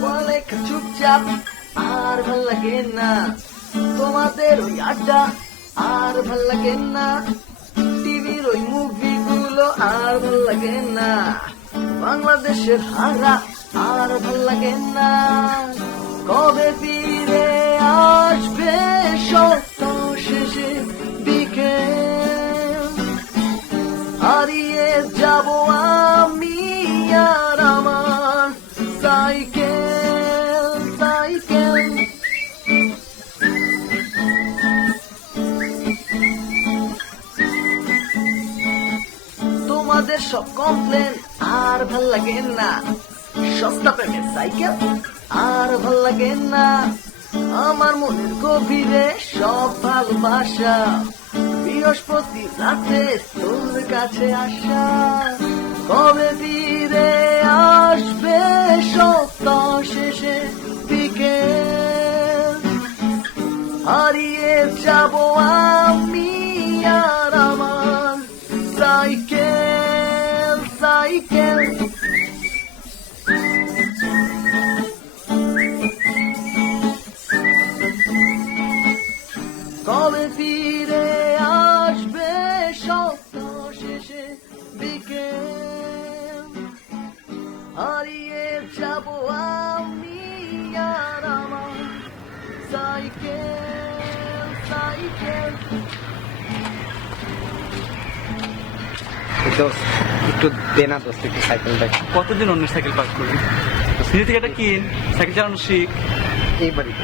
পড়ালেখা চুপচাপ আর ভাল লাগে না, তোমাদের ওই আড্ডা আর ভাল লাগে না, টিভির ওই মুভিগুলো আর ভাল লাগে না, বাংলাদেশের হারা আর ভাল লাগে না, কবে ফিরে আসবে সত্য শেষে বিকেল, হারিয়ে যাব আমি আর আমার সাইকেল সাইকেল। তোমাদের সব কমপ্লেন আর ভাল লাগে না, সস্তা প্রেমের সাইকেল আর ভাল লাগে না, আমার মনের গভীরে সব ভালোবাসা বৃহস্পতি রাতে তোর কাছে আসা, কবে ফিরে আসবে সপ্তাহ শেষে বিকেল, হারিয়ে যাব আমি আর আমার সাইকেল সাইকেল। কবে ফিরে আসবে সপ্তাহ শেষে বিকেল, হারিয়ে যাব আমি আর আমার সাইকেল সাইকেল। একটু দেনা দোস্ত, একটু সাইকেলটা। কতদিন অন্য সাইকেল পাস করবি? নিজে থেকে একটা কিন, সাইকেল চালানো শিখ। এইবারই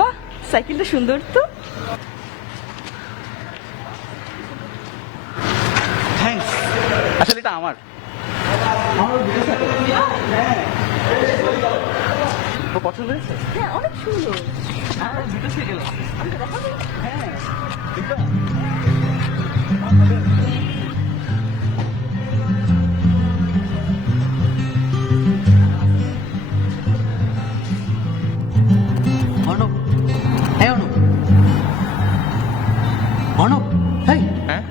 বাহ, সাইকেলটা সুন্দর তো। থ্যাঙ্কস, আসলে এটা আমার। তো পছন্দ হয়েছে? হ্যাঁ, অনেক সুন্দর। আমার দুটো সাইকেল আছে। হ্যাঁ, দেখবা? অর্ণব, হ্যাঁ অর্ণব, অর্ণব, এই হ্যাঁ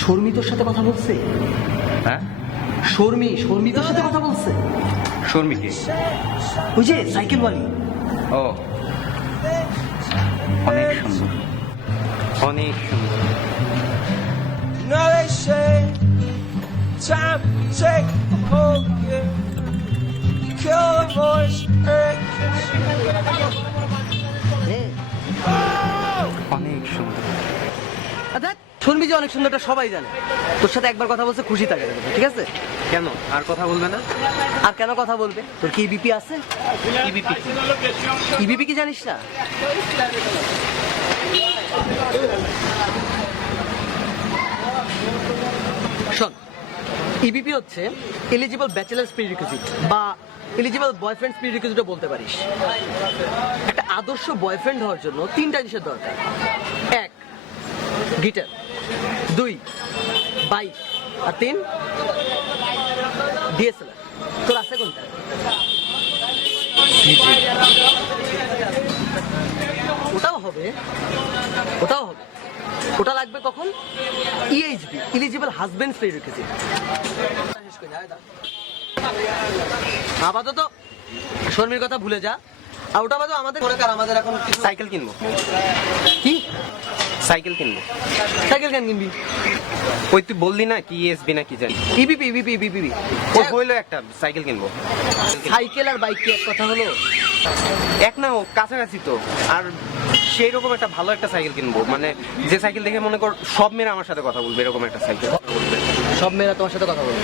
শর্মি তোর সাথে কথা বলছে? হ্যাঁ শর্মি তোর সাথে কথা বলছে? শর্মিকে? ওই যে সাইকেলওয়ালি। ও, অনেক সুন্দর, অনেক সুন্দর। Now they say time to take a whole year, kill the voice, অনেক সুন্দর। শর্মি যে অনেক সুন্দর এটা সবাই জানে, তোর সাথে একবার কথা বলছে খুশি থাকে, ঠিক আছে? কেন আর কথা বলবে না? আর কেন কথা বলবে? তোর কি ইবিপি আছে? ইবিপি কি জানিস না? শোন, ইবিপি হচ্ছে এলিজিবল ব্যাচেলার্স প্রিরিকুইজিট বা এলিজিবল বয়ফ্রেন্ডস প্রিরিকুইজিটও বলতে পারিস। একটা আদর্শ বয়ফ্রেন্ড হওয়ার জন্য তিনটা জিনিসের দরকার: এক, গিটার; দুই, বাইক; আর তিন, ডিএসএলআর। তোর আছে কোনটা? ওটাও হবে, ওটাও হবে। ওটা লাগবে কখন? ইএইচবি, এলিজিবল হাজবেন্ডস প্রিরিকুইজিট। আপাতত শর্মির কথা ভুলে যা। আর ওটা বাদে আমাদের এখন সাইকেল কিনবো। কি সাইকেল কিনবো। সাইকেল কেন কিনবি? ওই তুই বললি না কি এসবি না কি জানি, ইবিপি ইবিপি ইবিপি। ও হইলো একটা সাইকেল কিনবো। সাইকেল আর বাইক কি এক কথা হলো? এক না, ও কাছাকাছি তো। আর সেই রকম একটা ভালো একটা সাইকেল কিনবো, মানে যে সাইকেল দেখে মনে কর সব মেয়েরা আমার সাথে কথা বলবে, এরকম একটা সাইকেল বলবে। সব মেয়েরা তোমার সাথে কথা বলবে?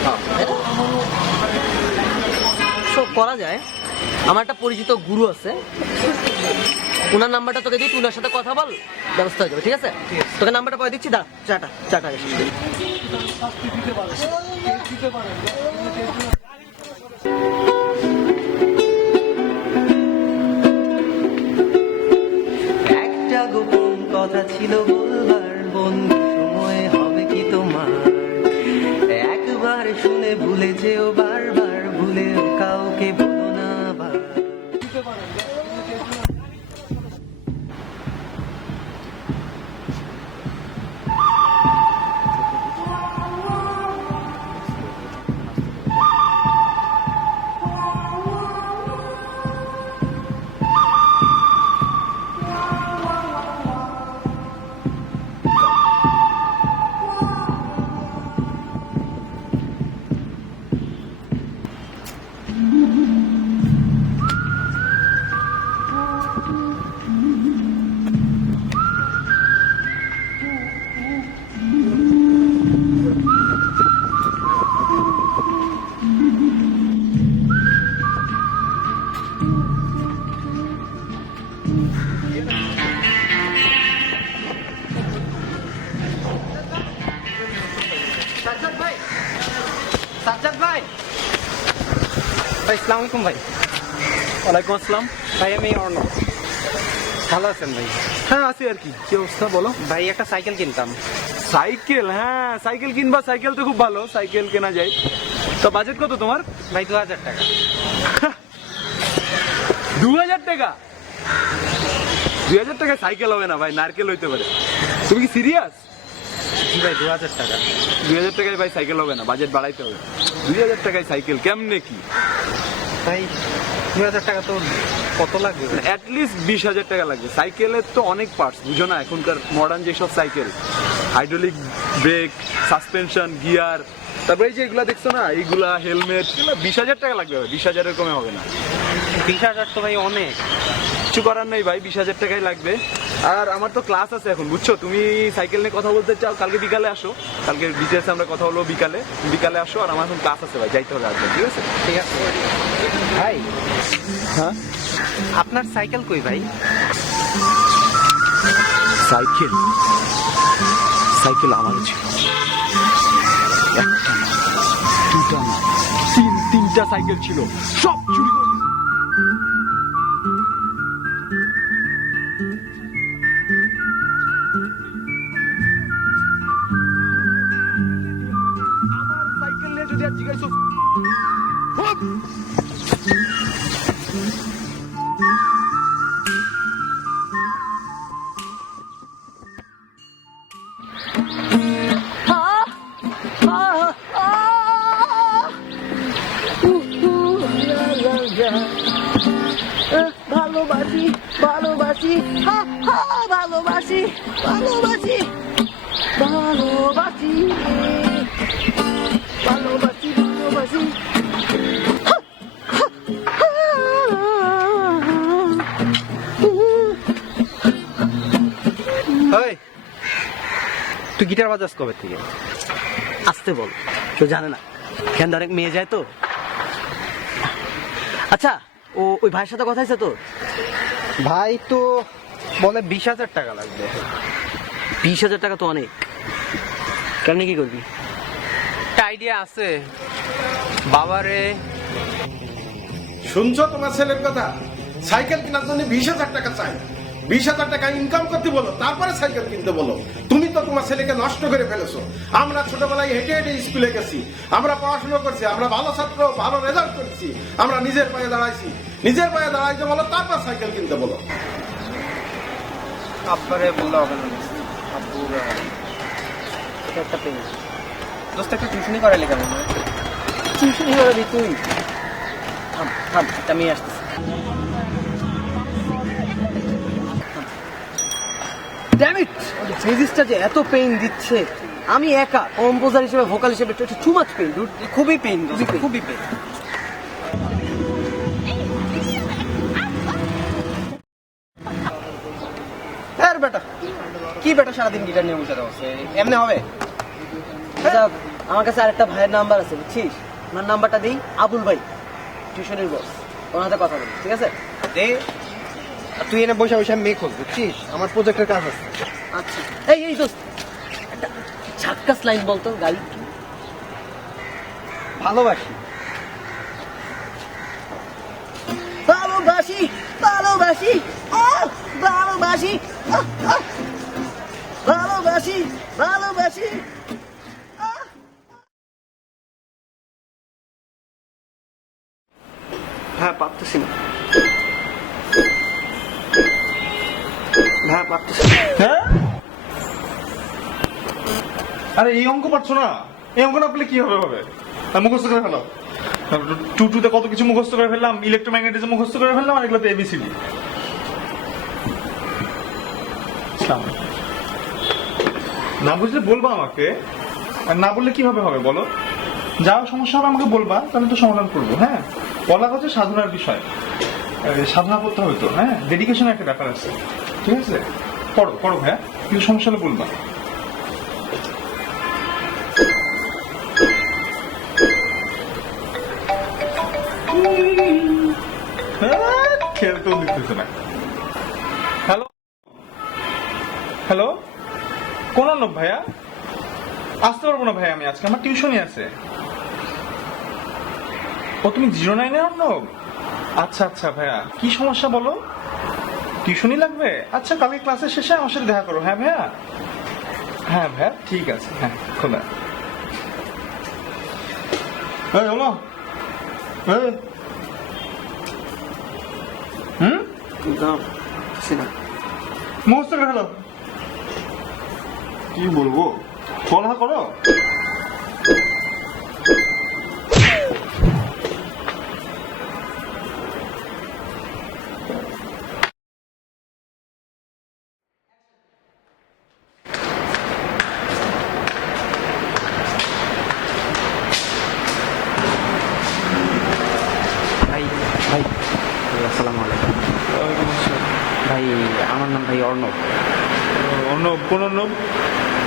তো করা যায়, আমার একটা পরিচিত গুরু আছে, ওনার নাম্বারটা তোকে দিই, তুই ওনার সাথে কথা বল, ব্যবস্থা হয়ে যাবে। ঠিক আছে, তোকে নাম্বারটা পরে দিচ্ছি, দাঁড়া, চাটা এসে একটা গোপন কথা ছিল বলবার, বন্ধু সময় হবে কি তোমার? একবার শুনে ভুলে যেও বারবার, ভুলেও কাউকে বলো না আবার। সাজ্জাদ ভাই, ভাই আসসালামু আলাইকুম ভাই। ওয়ালাইকুম আসসালাম। ভাই আমি অর্ণব, ভালো আছেন ভাই? হ্যাঁ আছি আর কি। কি অবস্থা বলো? ভাই একটা সাইকেল কিনতাম। সাইকেল? হ্যাঁ সাইকেল কিনবা, সাইকেল তো খুব ভালো, সাইকেল কেনা যায়। তো বাজেট কত তোমার? ভাই 2000 টাকা। 2000 টাকা? 2000 টাকায় সাইকেল হবে না ভাই, নারকেল হইতে পারে। তুমি কি সিরিয়াস? জি ভাই 2000 টাকা। 2000 টাকায় ভাই সাইকেল হবে না, বাজেট বাড়াইতে হবে। 2000 টাকায় সাইকেল কেমনে কি? ভাই 2000 টাকা তো কত লাগবে? অ্যাটলিস্ট 20,000 টাকা লাগবে। সাইকেলের তো অনেক পার্টস, বুঝো না এখনকার মডার্ন যেসব cycle, hydraulic break, suspension, gear, তারপরে এই যে এগুলা দেখছো না, এইগুলা হেলমেট, 20,000 টাকা লাগবে ভাই, 20,000-এর কমে হবে না। 20,000 তো ভাই অনেক। কিছু করার নেই ভাই, 20,000 টাকাই লাগবে। আর আমার তো ক্লাস আছে এখন, বুঝছো? তুমি সাইকেল নিয়ে কথা বলতে চাও, কালকে বিকালে আসো, কালকে ডিটেলসে আমরা কথা বলবো বিকালে। বিকালে আসো, আর আমার এখন ক্লাস আছে ভাই, যাইতে হবে আসবে। ঠিক আছে? ঠিক আছে ভাই। হ্যাঁ আপনার সাইকেল কই ভাই? সাইকেল? সাইকেল আমারও ছিল, একটা না, দুটা না, তিনটা সাইকেল ছিল, সব চুরি করে। আমার সাইকেল নিয়ে যদি আর জিজ্ঞাসা ভালোবাসি, ভালোবাসি, ভালোবাসি, ভালোবাসি, ভালোবাসি, ভালোবাসি, ভালোবাসি। ওই তুই গিটার বাজাস কবে থেকে? আসতে বল, কেউ জানে না, এখান অনেক মেয়ে যায় তো। আচ্ছা, ওই ভাইয়ের সাথে কথা হয়েছে তোর? ভাই তো বলে 20,000 টাকা লাগবে। 20,000 টাকা তো অনেক, কেমনি কি করবি? একটা আইডিয়া আছে বাবারে। শুনছো তোমার ছেলের কথা? সাইকেল কেনার জন্য 20,000 টাকা চাই। 20,000 টাকা ইনকাম করতে বলো, তারপরে সাইকেল কিনতে বলো। তুমি তো তোমার ছেলেকে নষ্ট করে ফেলেছো। আমরা ছোটবেলায় হেঁটে হেঁটে স্কুলে গেছি, আমরা পড়াশোনা করছি, আমরা ভালো ছাত্র, ভালো রেজাল্ট করেছি, আমরা নিজের পায়ে দাঁড়াইছি। নিজের পায়ে দাঁড়াইতে বলো, তারপর সাইকেল কিনতে বলো। আব্বারে বললে হবে না, আব্বু এটা একটা পেন। দোস্ত একটা টিউশনি করাইলে কেমন? টিউশন করবি তুই? থাম থাম, আমি আসতেছি। ড্যাম ইট, ফিজিক্সটা যে এত পেইন দিচ্ছে, আমি একা কম্পোজার হিসেবে, ভোকাল হিসেবে টু মাচ পেইন ডুড। খুবই পেইন, খুবই পেইন। হ্যাঁ বেটা, কি বেটা সারাদিন গিটার নিয়ে বসে থাকছে, এমনি হবে? আচ্ছা, আমার কাছে আরেকটা ভাইয়ের নাম্বার আছে, বুঝছিস? আমার নাম্বারটা দিই, আবুল ভাই। টিউশনের বস, ওনার হাতে কথা বলি, ঠিক আছে? দে আর তুই এনে বসে বসে মেয়ে খোঁজ, বুঝছিস? আমার প্রজেক্টের কাজ আছে। আচ্ছা, এই দোস্ত, একটা ঝাক্কাস লাইন বলতো গাড়ি। ভালোবাসি। ভালোবাসি ভালোবাসি ভালোবাসি ভালোবাসি ভালোবাসি। হ্যাঁ পারতেছি না, হ্যাঁ পারতেছি না। হ্যাঁ আরে এই অঙ্ক পারছো না? এই অঙ্ক না পেলে কি হবে? মুখস্থ করে ফেলো। টুতে কত কিছু মুখস্থ করে ফেললাম, ইলেকট্রোম্যাগনেটিজম মুখস্থ করে ফেললাম, আর এগুলো তো এবিসিডি। না বুঝলে বলবা আমাকে, আর না বললে কিভাবে হবে বলো? যা সমস্যা হবে আমাকে বলবা, তাহলে তো সমাধান করবো। হ্যাঁ, বলা হচ্ছে সাধনার বিষয়, সাধনা করতে হবে তো। হ্যাঁ, ডেডিকেশনের একটা ব্যাপার আছে, ঠিক আছে? পড়ো ভাইয়া, কিছু সমস্যা হলে বলবা। খেলতেও দিতেছে না। হ্যালো, কোন অর্ণব ভাইয়া? আসতে পারবো না ভাইয়া, আমি আজকে আমার টিউশনই আছে। ও তুমি 09 অর্ণব? আচ্ছা ভাইয়া, কি সমস্যা বলো? টিউশনই লাগবে? আচ্ছা, কালকে ক্লাসের শেষে আমার সাথে দেখা করো। হ্যাঁ ভাইয়া, হ্যাঁ ভাইয়া, ঠিক আছে। হ্যাঁ, খোলা। হলো মুখস্থ করে ফেলো। কি বলবো, পড়া করো। ভাই আসসালামু আলাইকুম। ভাই আমার নাম ভাই অর্ণব। অর্ণব? কোন অর্ণব?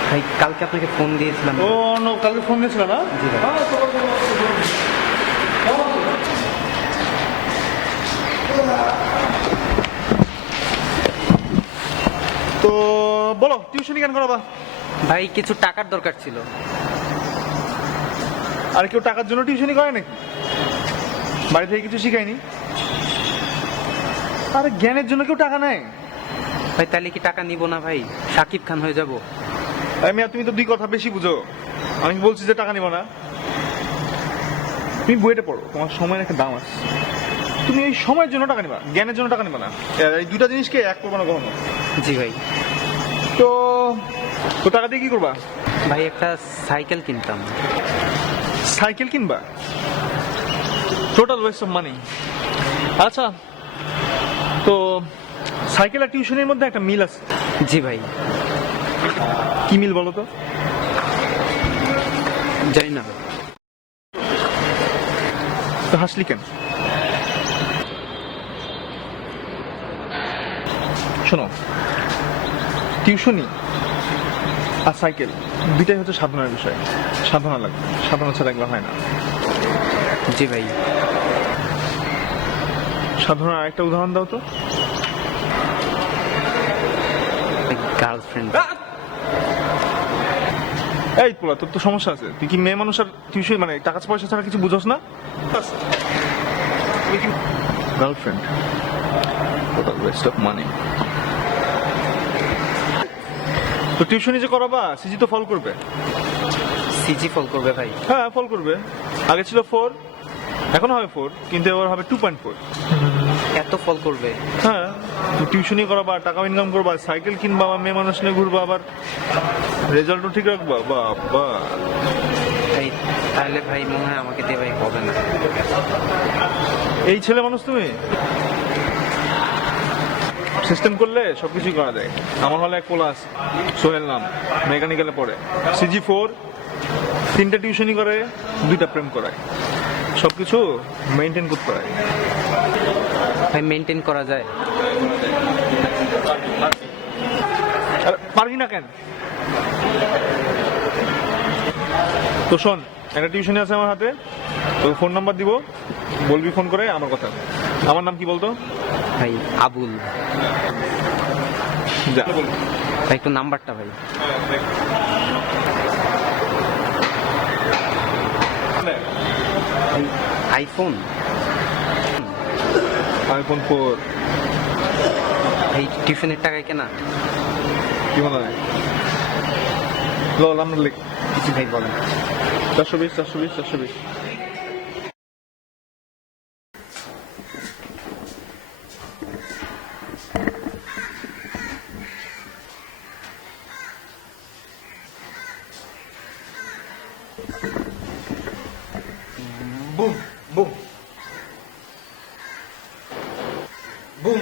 ভাই কালকে আপনাকে ফোন দিয়েছিলাম। ও অর্ণব, কালকে ফোন দিয়েছিল না? জি ভাই। তো বলো, টিউশনি কেন করাবা? ভাই কিছু টাকার দরকার ছিল। আর কেউ টাকার জন্য টিউশনি করে নাকি? বাড়ি থেকে কিছু শিখায়নি? আরে জ্ঞানের জন্য কেউ টাকা নেয়? ভাই তাহলে কি টাকা নিব না ভাই? সাকিব খান হয়ে যাব? তুমি তো দুই কথা বেশি বুঝো। আমি বলছি যে টাকা নিব না। তুমি বইটা পড়ো, তোমার সময়ের একটা দাম আছে। তুমি এই সময়ের জন্য টাকা নিবা, জ্ঞানের জন্য টাকা নিবা না। এই দুটা জিনিসকে এক করবা না কখনো। জি ভাই। তো টাকা দিয়ে কি করবা? ভাই একটা সাইকেল কিনতাম। সাইকেল কিনবা? Total West of money. আচ্ছা, তো সাইকেল আর টিউশনের মধ্যে একটা মিল আছে। জি ভাই। কি মিল বলো তো? জানি না। তো হাসলি কেন? শোনো, টিউশনি আর সাইকেল দুইটাই হচ্ছে সাধনার বিষয়। সাধনা লাগবে, সাধনা ছাড়া এগুলো হয় না। জি ভাই। সাধনার আরেকটা উদাহরণ দাও তো। গার্লফ্রেন্ড। এই পোলা, তোর তো সমস্যা আছে। তুই কি মেয়ে মানুষ আর টিউশন মানে টাকা পয়সা ছাড়া কিছু বুঝোস না? Girlfriend, total West of money. তো টিউশনি যে করাবা, সিজি তো ফল করবে। সিজি ফল করবে ভাই? হ্যাঁ, ফল করবে। আগে ছিল 4, এখন হবে 4, কিন্তু এবার হবে 2.4। এত ফল করবে? হ্যাঁ, টিউশনি করাবা, টাকা ইনকাম করবা, সাইকেল কিনবা, মেয়ে মানুষ নিয়ে ঘুরবা, আবার রেজাল্টও ঠিক রাখবা। বাবা, ভাই তাহলে ভাই মনে হয় আমাকে দিয়ে ভাই হবে না। এই ছেলে মানুষ তুমি? সিস্টেম করলে সবকিছুই করা যায়। আমার হলে এক পোলা আছে, সোহেল নাম, মেকানিক্যালে পড়ে। সিজি 4, 3টা টিউশনি করে, 2টা প্রেম করায়। সবকিছু মেনটেন করতে হয়। ভাই মেনটেন করা যায়? আর পারবি না কেন? তো শোন, একটা টিউশনি আছে আমার হাতে, তোকে ফোন নাম্বার দিব, বলবি ফোন করে আমার কথা। আমার নাম কি বলতো? ভাই আবুল। যা ভাই একটু নাম্বারটা ভাই। আইফোন আইফোন 4 ভাই টিউশনের টাকায় কেনা। কি মনে হয়? নাম্বার লিখ। কিছু ভাই বলেন। 420 420 420। Boom boom boom.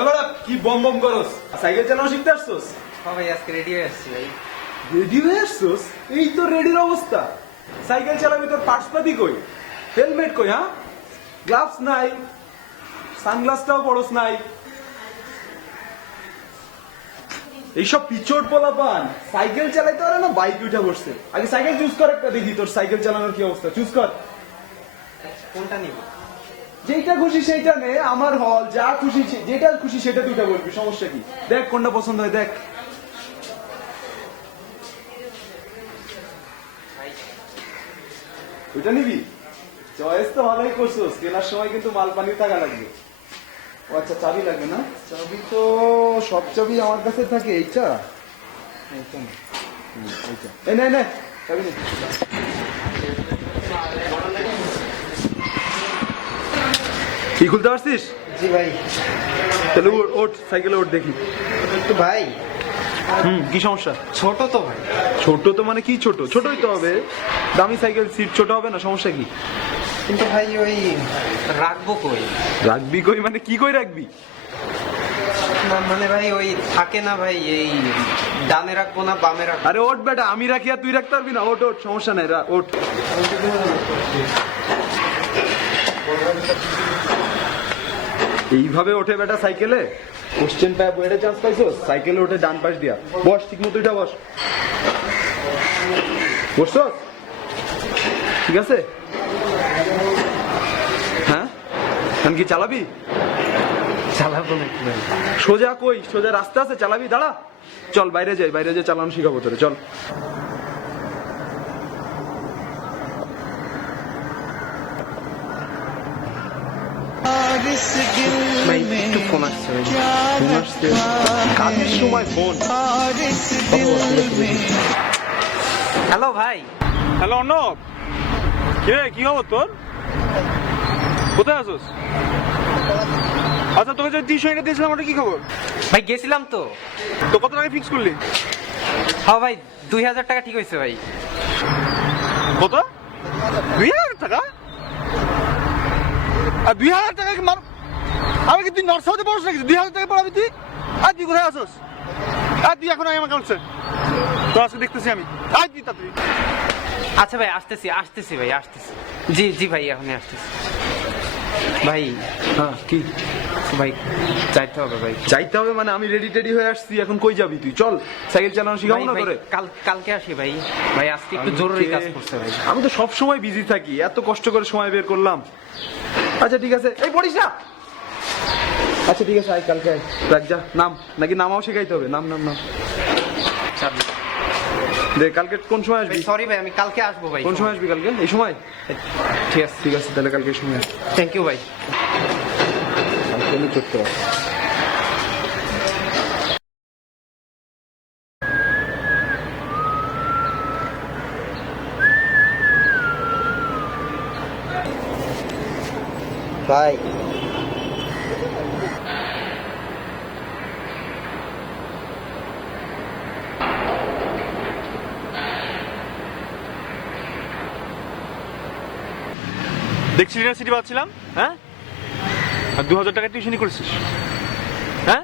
এবারে কি বম বম করস? সাইকেল চালানো শিখতে আসছস? হ্যাঁ ভাই আজকে রেডি হয়ে আসছি ভাই। রেডি হয়ে আসছস? এই তো রেডির অবস্থা। সাইকেল চালাবি তোর পার্টসপাতি কই? হেলমেট কই? হ্যাঁ, গ্লাভস নাই, সানগ্লাসটাও পরস নাই। এইসব পিচোট পোলা পান সাইকেল চালাইতে পারে না, বাইক উঠে বসছে। আগে সাইকেল চুজ কর একটা, দেখি তোর সাইকেল চালানোর কি অবস্থা। চুজ কর, কোনটা নিব? যেটা খুশি সেইটা নে। আমার হল যা খুশি, যেটা খুশি সেটা তুই বলবি, সমস্যা কি? দেখ কোনটা পছন্দ হয়, দেখ। ওইটা নিবি? চয়েস তো ভালোই করছোস, কেনার সময় কিন্তু মাল পানি থাকা লাগবে। ও আচ্ছা, চাবি লাগবে না? চাবি তো সব চাবি আমার কাছে থাকে। এইটা এইটা না, এইটা। এই নে নে চাবি নে। কি খুলতে পারছিস? জি ভাই। তাহলে ওঠ, সাইকেলে ওঠ দেখি। তো ভাই কি সমস্যা? ছোট তো ভাই। ছোট তো মানে কি ছোট? ছোটই তো হবে। দামি সাইকেল সিট ছোট হবে না, সমস্যা কি? কিন্তু ভাই ওই রাখবো কই? রাখবি কই মানে কি কই রাখবি? না মানে ভাই ওই থাকে না ভাই, এই ডানে রাখবো না বামে রাখবো। আরে ওঠ বেটা, আমি রাখি আর তুই রাখতে পারবি না? ওঠ ওঠ, সমস্যা নাই, ওঠ। এইভাবে ওঠে বেটা সাইকেলে? কোশ্চেন পায় বইয়ের চান্স পাইছো? সাইকেলে ওঠে ডান পাশ দিয়া। বস ঠিক মতো, এটা বস। বসছস? ঠিক আছে? হ্যাঁ, এখন কি চালাবি? চালাবো নাকি ভাই? সোজা কই? সোজা রাস্তা আছে, চালাবি? দাঁড়া, চল বাইরে যাই, বাইরে যাই চালানো শিখাবো তোরে, চল। ভাই একটু ফোন আসছে ভাই। ফোন আসছে? কাজের সময় ফোন? হ্যালো ভাই। হ্যালো অর্ণব, কে কি খবর তোর? কোথায় আছোস? আচ্ছা তোকে যে টিউশনটা দিয়েছিলাম ওটা কি খবর? ভাই গেছিলাম তো। তো কত টাকা ফিক্স করলি? হ্যাঁ ভাই 2000 টাকা ঠিক হয়েছে ভাই। কত? 2000 টাকা? আর 2000 টাকা কি আমি কি তুই নর্থ সাউথে পড়াস নাকি? 2000 টাকা পড়াবি তুই? আর তুই কোথায় আছোস? আর তুই এখন আমার কাছে তো আজকে দেখতেছি আমি। আয় তুই তাড়াতাড়ি। আচ্ছা ভাই আসতেছি আসতেছি ভাই আসতেছি। জি জি ভাই এখনই আসতেছি। ভাই হ্যাঁ কি ভাই চাইতে হবে ভাই। চাইতে হবে মানে? আমি রেডি টেডি হয়ে আসছি, এখন কই যাবি তুই? চল সাইকেল চালানো শিখাবো না ভাই, তোরে? কালকে আসি ভাই। ভাই আজকে একটু জরুরি কাজ করছে ভাই। আমি তো সব সময় বিজি থাকি, এত কষ্ট করে সময় বের করলাম। আচ্ছা ঠিক আছে, এই পড়িস না। আচ্ছা ঠিক আছে, আয় কালকে আয়। রাখ যা, নাম নাকি নামাও শেখাইতে হবে? নাম নাম নাম চাবি। দেখ কালকে কোন সময় আসবি? সরি ভাই আমি কালকে আসবো ভাই। কোন সময় আসবি কালকে? এই সময়? ঠিক আছে ঠিক আছে, তাহলে কালকে এই সময় আস। থ্যাংক ইউ ভাই। কালকে আমি করতে পারবো। ভাই দেখছি ইউনিভার্সিটি পাচ্ছিলাম, হ্যাঁ? আর 2000 টাকা টিউশনি করেছিস, হ্যাঁ?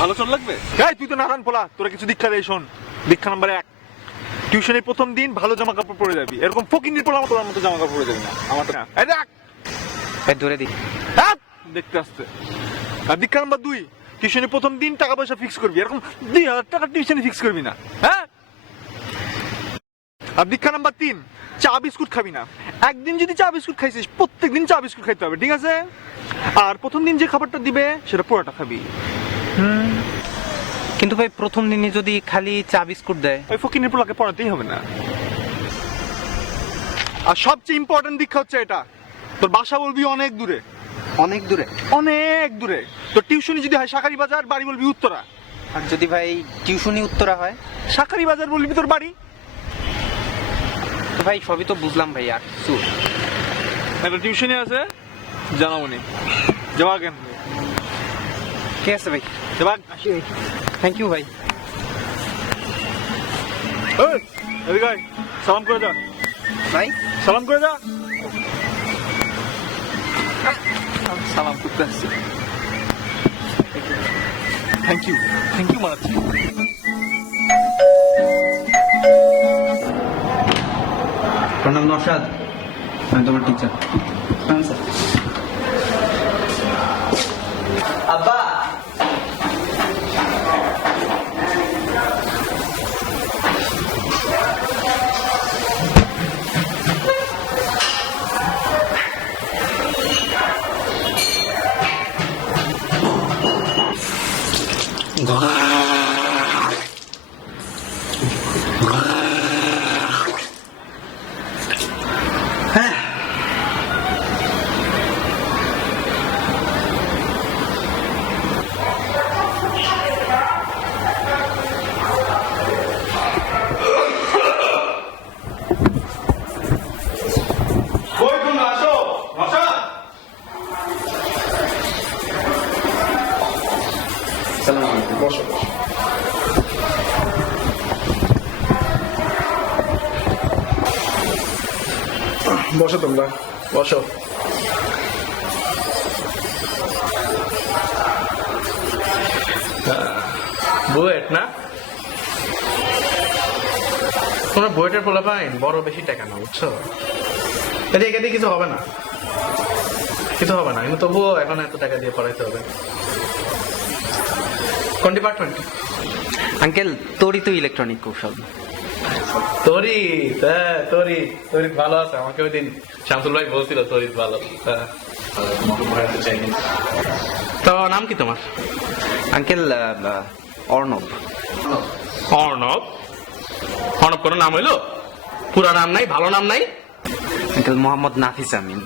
ভালো চল লাগবে? এই তুই তো নারায়ণ পোলা, তোরা কিছু দীক্ষা দেয় শোন। দীক্ষা নাম্বার 1, টিউশনের প্রথম দিন ভালো জামা কাপড় পরে যাবি। এরকম ফকিন্নির পোলা তোর মতো জামা কাপড় পরে যাবি না। আমার তো এই দেখ, ভাই ধরে দিই। হ্যাঁ দেখতে আসতে। আর দীক্ষা নাম্বার 2, টিউশনের প্রথম দিন টাকা পয়সা ফিক্স করবি। এরকম 2000 টাকা টিউশনি ফিক্স করবি না, হ্যাঁ? আর দীক্ষা নাম্বার 3, চা বিস্কুট খাবি না। একদিন যদি চা বিস্কুট খাইছিস, প্রত্যেকদিন চা বিস্কুট খাইতে হবে, ঠিক আছে? আর প্রথম দিন যে খাবারটা দিবে সেটা পুরোটা খাবি। কিন্তু ভাই প্রথম দিনে যদি খালি চা বিস্কুট দেয়, ওই ফকিনের পোলাকে পড়াতেই হবে না। আর সবচেয়ে ইম্পর্টেন্ট দীক্ষা হচ্ছে এটা, তোর বাসা বলবি অনেক দূরে, অনেক দূরে। অনেক দূরে। তোর টিউশনি যদি হয় শাকারি বাজার, বাড়ি বলবি উত্তরা। আর যদি ভাই টিউশনি উত্তরা হয়, শাকারি বাজার বলবি তোর বাড়ি। তো ভাই সবই তো বুঝলাম ভাই, আর কিছু একটা টিউশনি আছে, জানাবো নি। যাবা কেন? ঠিক আছে ভাই, যাবা। থ্যাংক ইউ ভাই। এদিকে আয়, সালাম করে যা। ভাই সালাম করে যা। সালাম করতে আসছি। থ্যাংক ইউ, থ্যাংক ইউ মারাচ্ছি। প্রণাম নরসাদ, আমি তোমার টিচার। আব্বা, বসো তোমরা, বসো। বুয়েট না, তোমরা বুয়েটের পোলা পাইন বড় বেশি টাকা না, বুঝছো? এদিকে এদিকে কিছু হবে না, কিছু হবে না, কিন্তু তবুও এখন এত টাকা দিয়ে পড়াইতে হবে। কোন ডিপার্টমেন্ট? আঙ্কেল তোরই তো ইলেকট্রনিক কৌশল। তরিত, হ্যাঁ তরিত। তরিত ভালো আছে, আমাকে ওই দিন শামসুল ভাই বলছিল তরিত ভালো। তো নাম কি তোমার? আঙ্কেল অর্ণব। অর্ণব? অর্ণব কোনো নাম হইলো? পুরা নাম নাই, ভালো নাম নাই? আঙ্কেল মোহাম্মদ নাফিস আমিন।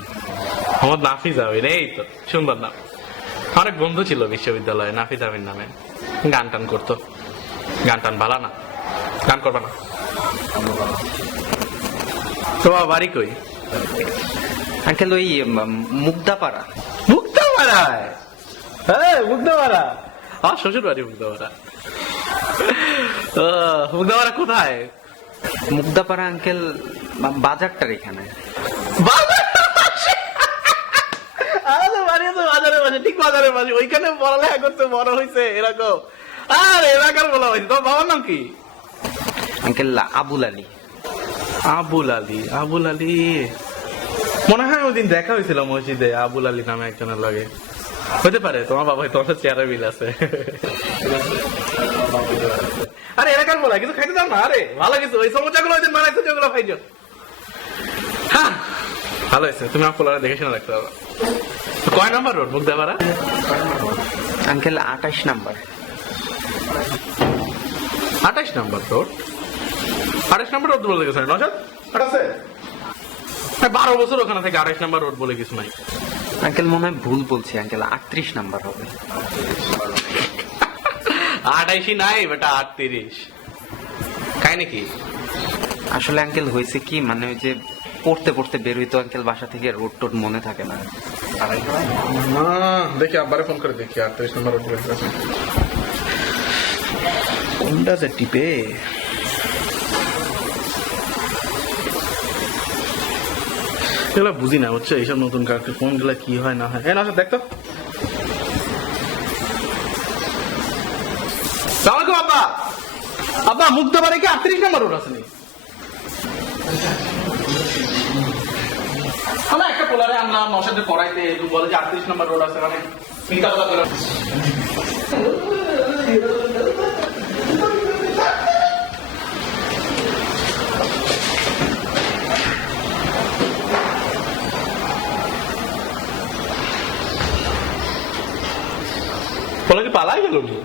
মোহাম্মদ নাফিস আমিন, এই তো সুন্দর নাম। অনেক বন্ধু ছিল বিশ্ববিদ্যালয়ে নাফিস আমিন নামে, গান টান করতো। গান টান ভালো না, গান করবা না। তোমার বাড়ি কই? আঙ্কেল ওই মুগদাপাড়া। মুক্তাপাড়ায়? হ্যাঁ মুক্তাপাড়া, আমার শ্বশুর বাড়ি মুক্তাপাড়া। মুক্তাপাড়া কোথায়? মুগদাপাড়া আঙ্কেল বাজারটার এখানে। বাজারের পাশে, ঠিক বাজারের পাশে, ওইখানে পড়ালেখা করতে বড় হয়েছে এরকম। আর এলাকার বলা হয়েছে। তোমার বাবার নাম কি? আঙ্কেল আবুল আলী। আবুল আলী? আবুল আলী মনে হয় ওই দিন দেখা হয়েছিল মসজিদে, আবুল আলী নামে একজনের লাগে। হতে পারে তোমার বাবা, তোমার চেয়ারে মিল আছে। আরে এলাকার বলা কিছু খাইতে দাও না। আরে ভালো কিছু, ওই সমস্যা গুলো ওই দিন বানাইছো যেগুলো খাইছো। হ্যাঁ ভালো হয়েছে, তুমি আমার পোলারে দেখে শুনে রাখতে পারো। কয় number road Mugdapara? Uncle 28 number. 28 number road? 28 number road বলে গেছে নশাদ? আছে 12 বছর ওখানে থেকে 28 নাম্বার রোড বলে কিছু নাই। আঙ্কেল মনে হয় ভুল বলছি, আঙ্কেল 38 নাম্বার হবে। 28 নাই বেটা, 38। খাই নাকি? আসলে আঙ্কেল হয়েছে কি, মানে ওই যে পড়তে পড়তে বের হইতো আঙ্কেল বাসা থেকে, রোড টোড মনে থাকে না। দেখি আব্বারে ফোন করে দেখি 38 নাম্বার রোড বলে গেছে কোনটা যে টিপে। এগুলো বুঝি না, হচ্ছে এইসব নতুন কার্ড কোন গুলা কি হয় না হয়। হ্যাঁ না দেখতো আব্বা, আব্বা মুগ্ধবাড়ি কি 38 নাম্বার রোড আছে? আমরা একটা পোলারে আনলাম নশাতে পড়াইতে, বলে যে 38 নাম্বার রোড আছে, মানে চিন্তা কথা করে। পালাই গেল নি।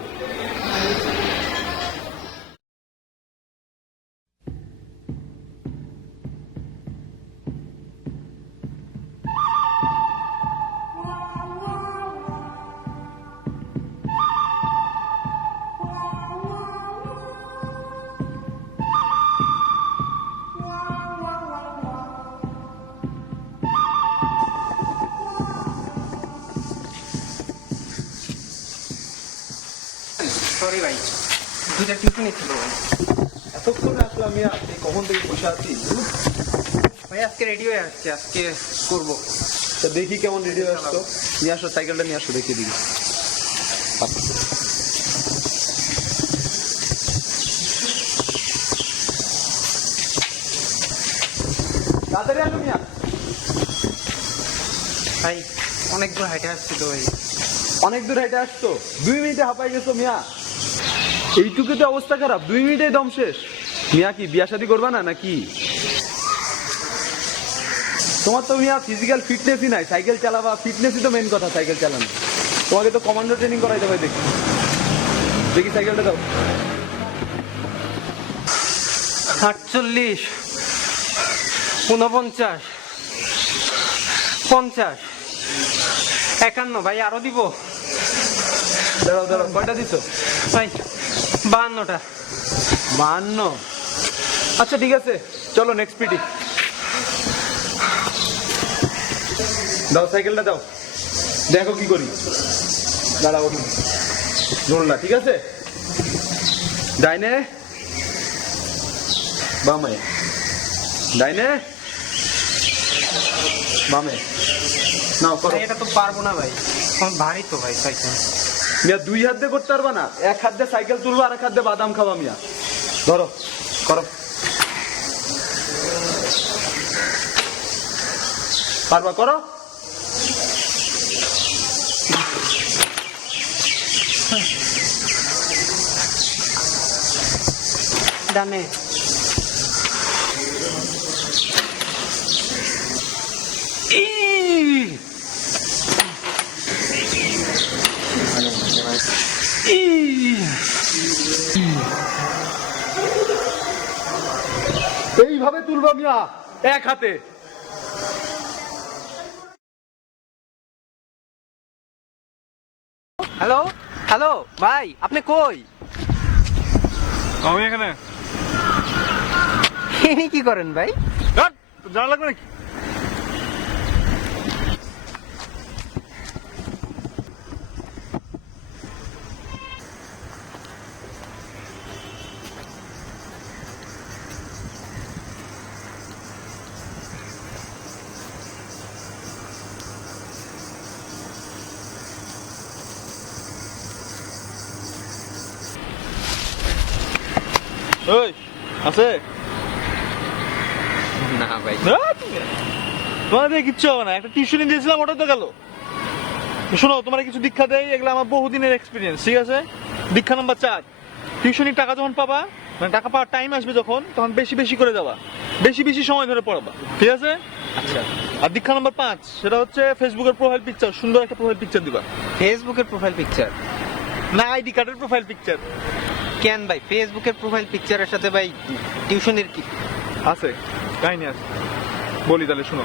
সরি ভাই, দুইটা টিউশনই ছিল ভাই। এতক্ষণে আসলে আমি আপনি কখন থেকে বসে আছি ভাই আজকে রেডি হয়ে আসছে, আজকে করবো। তা দেখি কেমন রেডি হয়ে আসতো। নিয়ে আসো সাইকেলটা, নিয়ে আসো দেখিয়ে দিবি। তাড়াতাড়ি আসো মিয়া। ভাই অনেক দূর হাইটে আসছি তো ভাই। অনেক দূর হেঁটে আসতো, 2 মিনিটে হাঁপাই গেছো মিয়া। এইটুকুতে অবস্থা খারাপ, 2 মিনিটে দম শেষ। মিয়া কি বিয়া শাদী করবা না নাকি? তোমার তো মিয়া ফিজিক্যাল ফিটনেসই নাই, সাইকেল চালাবা, ফিটনেসই তো মেন কথা সাইকেল চালানো। তোমাকে তো কমান্ডো ট্রেনিং করাইতে হবে। দেখি দেখি সাইকেলটা দাও। 48, 49, 50, 51 ভাই, আরো দিব দাঁড়াও দাঁড়াও, কয়টা দিছো? ভাই 52টা। 52? আচ্ছা ঠিক আছে, চলো নেক্সট পিটি। দাও সাইকেলটা দাও, দেখো কি করি। দাঁড়াও, ধরলা, ঠিক আছে? ডাইনে বামে, ডাইনে বামে, নাও করো। ভাই এটা তো পারবো না ভাই, আমার ভারী তো ভাই সাইকেল। মিয়া 2 হাত দিয়ে করতে পারবা না? 1 হাত দিয়ে সাইকেল তুলবা, আর 1 হাত দিয়ে বাদাম খাবা মিয়া। ধরো, করো। পারবা? করো। ডানে। এইভাবে তুলবা মিয়া, 1 হাতে। হ্যালো হ্যালো ভাই, আপনি কই? আমি এখানে। ইনি কি করেন ভাই? জানা লাগবে নাকি? ওই আছে না ভাই, তোমার দিয়ে কিচ্ছু হবে না। একটা টিউশনি দিয়েছিলাম, ওটা তো গেল। শোনো, তোমার কিছু দীক্ষা দেয়, এগুলো আমার বহুদিনের এক্সপিরিয়েন্স, ঠিক আছে? দীক্ষা নাম্বার 4, টিউশনির টাকা যখন পাবা, মানে টাকা পাওয়ার টাইম আসবে যখন, তখন বেশি বেশি করে যাবা, বেশি বেশি সময় ধরে পড়বা, ঠিক আছে? আচ্ছা। আর দীক্ষা নাম্বার 5, সেটা হচ্ছে ফেসবুকের প্রোফাইল পিকচার, সুন্দর একটা প্রোফাইল পিকচার দিবা। ফেসবুকের প্রোফাইল পিকচার না, আইডি কার্ডের প্রোফাইল পিকচার। কেন ভাই, ফেসবুকের প্রোফাইল পিকচারের সাথে ভাই টিউশনের কি আছে? কাহিনী আছে, বলি তাহলে শুনো।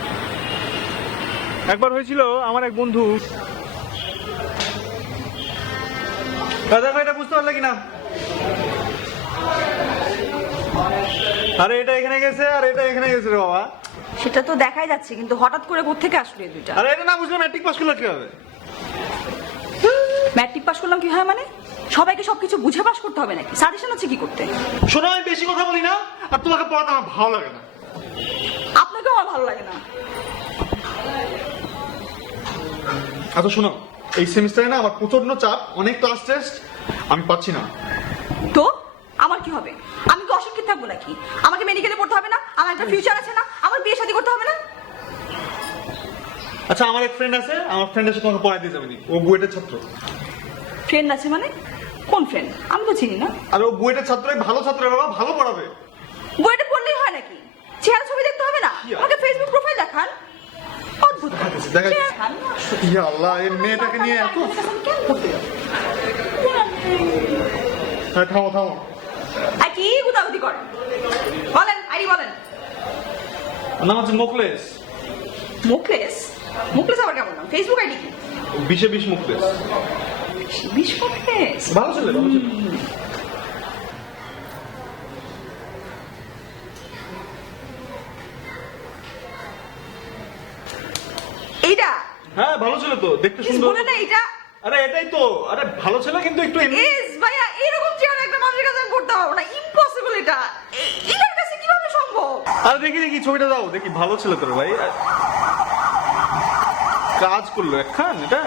একবার হয়েছিল, আমার এক বন্ধু, দেখো এটা বুঝতে পারলে কিনা? আরে এটা এখানে গেছে, আর এটা এখানে গেছে রে বাবা। সেটা তো দেখাই যাচ্ছে, কিন্তু হঠাৎ করে কোত্থেকে আসলো এই দুইটা? আরে এটা না বুঝলে ম্যাট্রিক পাস করলে কি হবে? ম্যাট্রিক পাস করলাম কি হয় মানে? সবাইকে সবকিছু বুঝে পাস করতে হবে নাকি? সাজেশন আছে কি করতে? শোনো, আমি বেশি কথা বলি না, আর তোমাকে পড়াতে আমার ভালো লাগে না। আপনাকেও আমার ভালো লাগে না। আচ্ছা শোনো, এই সেমিস্টারে না আমার প্রচন্ড চাপ, অনেক ক্লাস টেস্ট, আমি পাচ্ছি না। তো আমার কি হবে? আমি কি অশিক্ষিত থাকবো নাকি? আমাকে মেডিকেলে পড়তে হবে না? আমার একটা ফিউচার আছে না? আমার বিয়ে শাদী করতে হবে না? আচ্ছা, আমার এক ফ্রেন্ড আছে, আমার ফ্রেন্ডের সাথে তোমাকে পড়াই দিয়ে যাবে, ও বুয়েটের ছাত্র। ফ্রেন্ড আছে মানে? কোন ফ্রেন্ড? আমি তো চিনি না। আর ও বুয়েটের ছাত্র, ভালো ছাত্র বাবা, ভালো পড়াবে। বইটা পড়লেই হয় নাকি? চেহারা ছবি দেখতে হবে না? কি আর? আমাকে ফেসবুক প্রোফাইল দেখান। অদ্ভুত। দেখা ইয়া আল্লাহ, এই মেয়েটাকে নিয়ে এত হ্যাঁ, থামো থামো। আর কি গুদাগুদি করেন? বলেন, আইডি বলেন। নাম হচ্ছে মোকলেস। মুখলেস? মুখলেস আবার কেমন নাম? ফেসবুক আইডি কি? 20 মোকলেস। 20 মুখলেস? ভালো ছেলে, ভালো ছেলে। এইটা? হ্যাঁ ভালো ছেলে তো, দেখতে Please সুন্দর। বলে না এইটা। আরে এটাই তো, আরে ভালো ছেলে কিন্তু একটু এমনি। ইস ভাইয়া, এরকম চেহারা একটা মানুষের কাছে আমি পড়তে পারবো না, ইম্পসিবল এটা। এটার কাছে কিভাবে সম্ভব? আরে দেখি দেখি ছবিটা দাও, দেখি ভালো ছেলে তোর ভাই। কাজ করলো একখান এটা,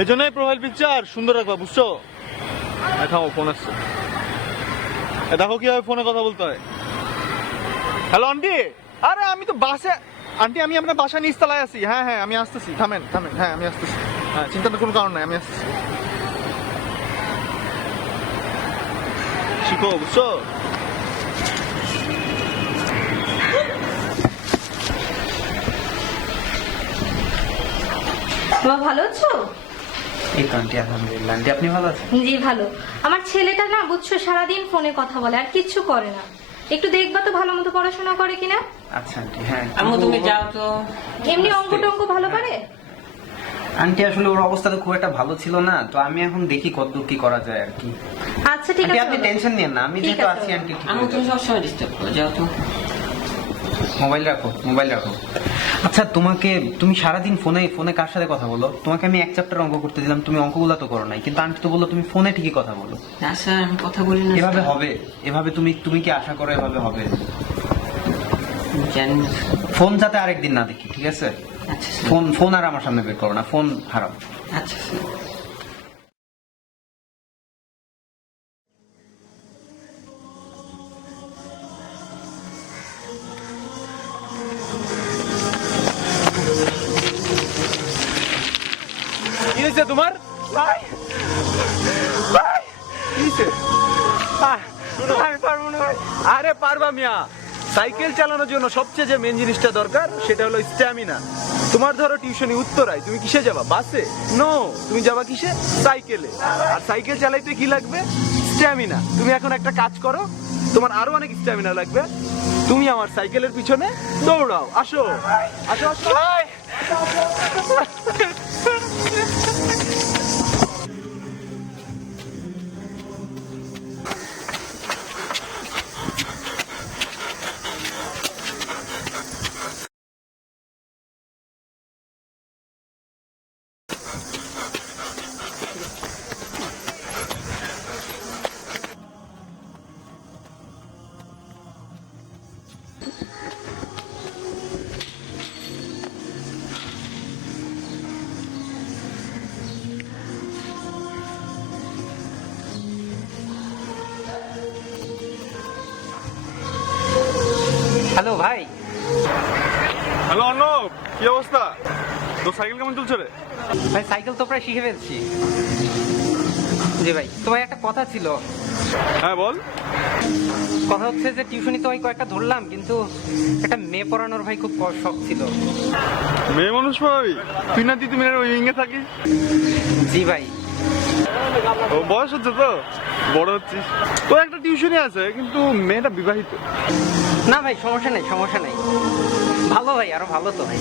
এই জন্যই প্রোফাইল পিকচার সুন্দর রাখবা, বুঝছো? খাও, ফোন আসছে। দেখো কিভাবে ফোনে কথা বলতে হয়। হ্যালো আন্টি, আরে আমি তো বাসে, আন্টি আমি আপনার বাসা নিচতলায় আছি। হ্যাঁ হ্যাঁ আমি আসতেছি, থামেন থামেন। হ্যাঁ আমি আসতেছি, হ্যাঁ চিন্তার কোনো কারণ নাই, আমি আসতেছি। শিখো, বুঝছো? মা ভালো আছো? এই তো আন্টি, আলহামদুলিল্লাহ। আন্টি আপনি ভালো আছেন? জি ভালো। আমার ছেলেটা না বুঝছো সারাদিন ফোনে কথা বলে আর কিচ্ছু করে না। একটু দেখবা তো ভালো মতো পড়াশোনা করে কিনা। আচ্ছা আন্টি। হ্যাঁ আম্মু তুমি যাও তো। এমনি অঙ্ক টঙ্ক ভালো পারে? আন্টি আসলে ওর অবস্থা তো খুব একটা ভালো ছিল না, তো আমি এখন দেখি কতদূর কি করা যায় আর কি। আচ্ছা ঠিক আন্টি আছে আপনি বাবা। টেনশন নিয়েন না, আমি ঠিক যেহেতু আছে আছি বাবা। আন্টি। ঠিক আম্মু তুমি সবসময় ডিস্টার্ব করো, যাও তো। মোবাইল রাখো, মোবাইল রাখো। আচ্ছা তুমি সারাদিন ফোনে ফোনে কার সাথে কথা বলো? তোমাকে আমি 1 চ্যাপ্টার অঙ্ক করতে দিলাম, তুমি অঙ্কগুলো তো করো নাই, কিন্তু আন্টি তো বললো তুমি ফোনে ঠিকই কথা বলো। না স্যার, আমি কথা বলি না। এভাবে হবে? এভাবে তুমি কি আশা করো এভাবে হবে? জানি না। ফোন যাতে আরেকদিন না দেখি, ঠিক আছে? আচ্ছা স্যার। ফোন আর আমার সামনে বের করো না, ফোন হারাও। আচ্ছা স্যার। কি হয়েছে তোমার? ভাই ভাই কি হয়েছে? আমি পারবো না ভাই। আরে পারবা মিয়া, সাইকেল চালানোর জন্য সবচেয়ে যে মেন জিনিসটা দরকার সেটা হলো স্ট্যামিনা। তোমার ধরো টিউশনি উত্তরায়, তুমি কিসে যাবা? বাসে? নো, তুমি যাবা কিসে? সাইকেলে। আর সাইকেল চালাইতে কি লাগবে? স্ট্যামিনা। তুমি এখন একটা কাজ করো, তোমার আরো অনেক স্ট্যামিনা লাগবে। তুমি আমার সাইকেলের পিছনে দৌড়াও। আসো আসো আসো। হ্যালো ভাই। হ্যালো অর্ণব, কি অবস্থা? তোর সাইকেল কেমন চলছে রে? ভাই সাইকেল তো প্রায় শিখে ফেলছি। জি ভাই, তোমার একটা কথা ছিল। হ্যাঁ বল। কথা হচ্ছে যে টিউশনি তো ভাই কয়েকটা ধরলাম, কিন্তু একটা মেয়ে পড়ানোর ভাই খুব শখ ছিল। মেয়ে মানুষ পাবি? তুই না তুই ওই উইঙ্গে থাকিস? জি ভাই। ও বয়স হচ্ছে তো, বড় হচ্ছিস। তোর একটা টিউশনই আছে, কিন্তু মেয়েটা বিবাহিত। না ভাই সমস্যা নাই, সমস্যা নাই। ভালো ভাই, আরো ভালো তো ভাই।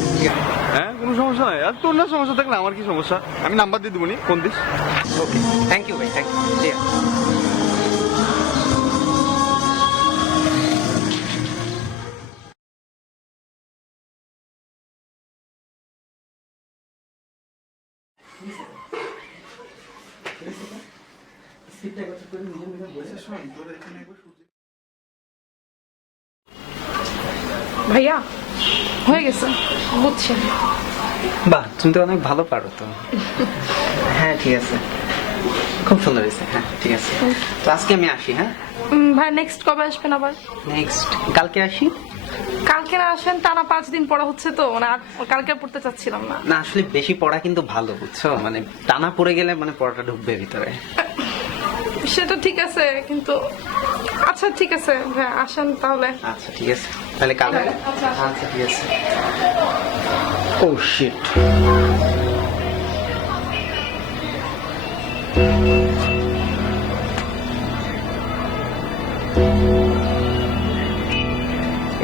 হ্যাঁ কোনো সমস্যা নাই। আর তোর না সমস্যা থাকলে আমার কি সমস্যা? আমি নাম্বার দিয়ে দেবো নি, ফোন দিস। ওকে, থ্যাংক ইউ ভাই, থ্যাংক ইউ। জি ভাইয়া হয়ে গেছে, বুঝছি। বাহ, তুমি তো অনেক ভালো পারো তো। হ্যাঁ ঠিক আছে, খুব সুন্দর হয়েছে। হ্যাঁ ঠিক আছে, তো আজকে আমি আসি। হ্যাঁ ভাই নেক্সট কবে আসবেন আবার? নেক্সট কালকে আসি। কালকে না আসেন, টানা 5 দিন পড়া হচ্ছে তো, মানে কালকে পড়তে চাচ্ছিলাম না। না আসলে বেশি পড়া কিন্তু ভালো, বুঝছো? মানে টানা পড়ে গেলে মানে পড়াটা ঢুকবে ভিতরে। সেটা ঠিক আছে কিন্তু আচ্ছা ঠিক আছে ভাই আসেন তাহলে। আচ্ছা ঠিক আছে, তাহলে কাল। আচ্ছা ঠিক আছে। ও শিট।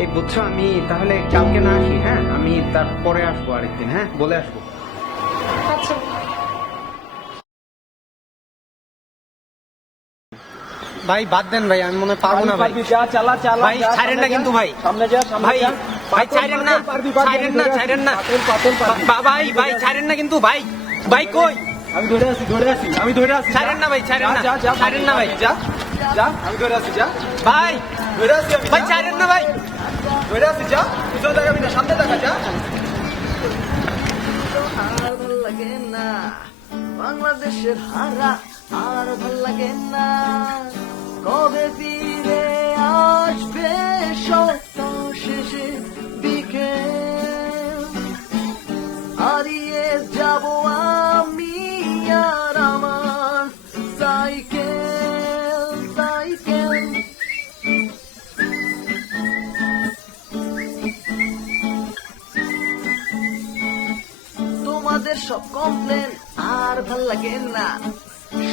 এই বুঝছো, আমি তাহলে কালকে না আসি, হ্যাঁ আমি তারপরে আসবো আরেকদিন, হ্যাঁ বলে আসবো। আচ্ছা ভাই বাদ দেন ভাই, আমি মনে হয় পারবো না ভাই। ভাই ছাড়েন না কিন্তু ভাই, ভাই ভাই ছাড়েন না, ছাড়েন না, ছাড়েন না ভাই, ভাই ছাড়েন না কিন্তু ভাই, ভাই কই? আমি ধরে আছি ছাড়েন না ভাই, ছাড়েন না, ছাড়েন না ভাই, আমি ধরে আছি, যা ভাই ধরে আছি, ভাই ছাড়েন না ভাই, ধরে আছি, যা পিছনে দেখাবি না, সামনে দেখা, যা। আর ভাল লাগে না বাংলাদেশের হারা, আর ভাল লাগে না। কবে ফিরে আসবে সপ্তাহ শেষে বিকেল, হারিয়ে যাব আমি আর আমার সাইকেল, সাইকেল। তোমাদের সব কমপ্লেন আর ভাল লাগে না,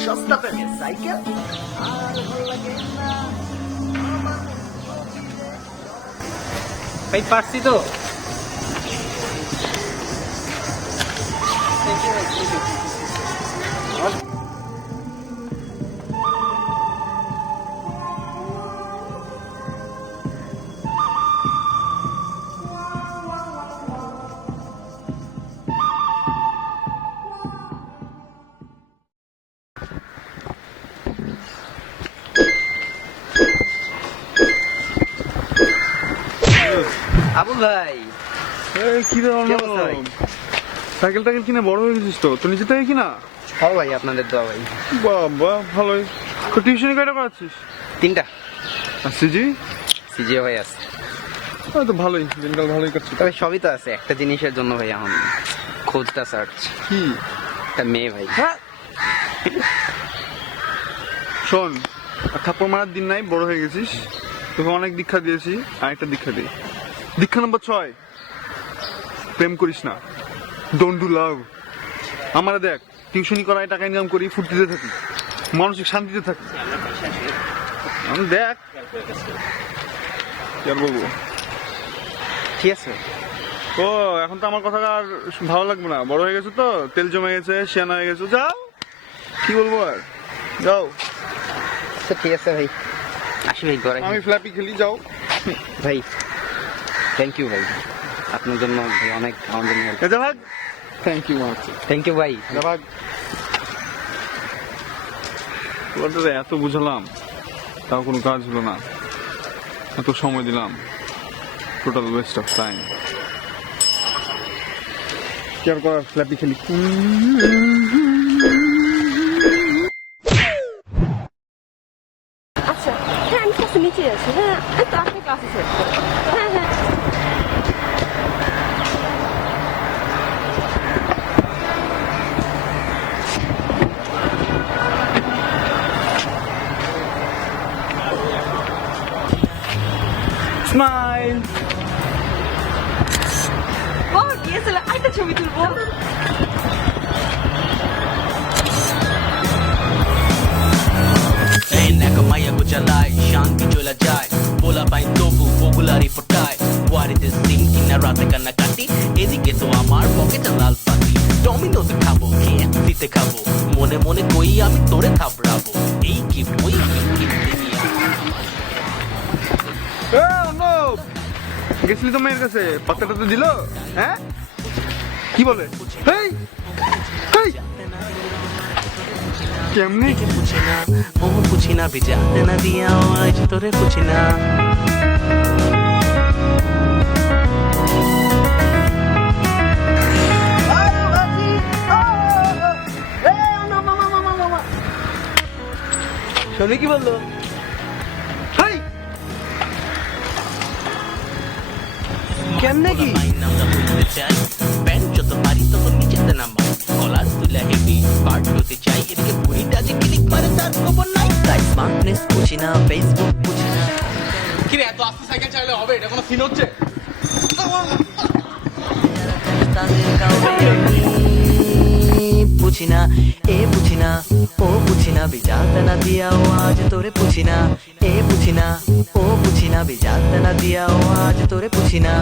সস্তা প্রেমের সাইকেল আর ভাল লাগে না। ভাই পারছি তো। আবুল ভাই, কি রে কি অবস্থা ভাই? সাইকেল টাইকেল কিনে বড় হয়ে গেছিস তো, তো নিজে থেকে কিনা? হ্যাঁ ভাই, আপনাদের দোয়া ভাই। বাবা ভালোই। তো টিউশনি কয়টা করাচ্ছিস? 3টা। আর সিজি? সিজিও ভাই আছে। তো ভালোই, দিনকাল ভালোই কাটছে। তবে সবই তো আছে, একটা জিনিসের জন্য ভাই এখন খোঁজটা সার্চ। কি? একটা মেয়ে ভাই। শোন, আর থাপ্পড় মারার দিন নাই, বড় হয়ে গেছিস, তোকে অনেক দীক্ষা দিয়েছি, আরেকটা দীক্ষা দিই। দীক্ষা নম্বর 6, প্রেম করিস না, ডোন্ট ডু লাভ। আমরা দেখ, টিউশনি করায় টাকা ইনকাম করি, ফুর্তিতে থাকি, মানসিক শান্তিতে থাকি। আমি দেখ কি আর বলবো। ঠিক আছে। ও এখন তো আমার কথা আর ভালো লাগবে না, বড় হয়ে গেছো তো, তেল জমে গেছে, শিয়ানা হয়ে গেছো, যাও কি বলবো আর, যাও। আচ্ছা ঠিক আছে ভাই, আসি ভাই ঘরে। আমি ফ্ল্যাপি খেলি, যাও ভাই। থ্যাংক ইউ ভাই, আপনার জন্য ভাই অনেক আমার জন্য। যা ভাগ। থ্যাংক ইউ মারছি। থ্যাংক ইউ ভাই, যা ভাগ। তোদের এত বুঝালাম, তাও কোনো কাজ হলো না, এত সময় দিলাম, টোটাল ওয়েস্ট অফ টাইম। কি আর করার, ফ্ল্যাপি খেলি। আচ্ছা হ্যাঁ আমি ক্লাসে নিচে আছি, হ্যাঁ এই তো আপনি ক্লাসে শেষ করুন। হ্যাঁ হ্যাঁ স্মাইল। ও ডিএসএলআর আরেকটা ছবি তুলবো। Nakamaya ko jalay, shanti chola jay. Bola pain tobu, populari potai. What is this thing? Kinarate ka na kati. এদিকে তো আমার পকেটে লাল পাতি। ডমিনোতে খাবো, KFC তে খাবো। মনে মনে কই আমি তোরে থাপড়াবো। এই গিফট ওই গিফট দিয়া। গেছিলি তো মেয়ের কাছে, পাত্তাটা তো দিল, হ্যাঁ কি বলে? হেই হেই কেমনি পুছি না, ও পুছি না, ভিজাতে না দিয়া আজ তোরে পুছি না। শোনে কি বললো? কেমনে কি? আমরা বুঝতে চাই, প্যান্ট যত পারি তত নিচেতে নামা। কলার তুলে হেভি, পার্ট হতে চাই, এদিকে বুড়িটা যে ক্লিক মারে তার খবর নাই। তাই স্মার্টনেস বুঝি না, ফেসবুক বুঝি না। কি রে এত আস্তে সাইকেল চালালে হবে? এটা কোনো সিন হচ্ছে? তাদের কাউকে আমি বুঝি না, এ বুঝি না, ও বুঝি না, বিজাতে না দিয়াও আজ তোরে বুঝি না, এ বুঝি না, ও বুঝি না, বিজাতে না দিয়াও আজ তোরে বুঝি না।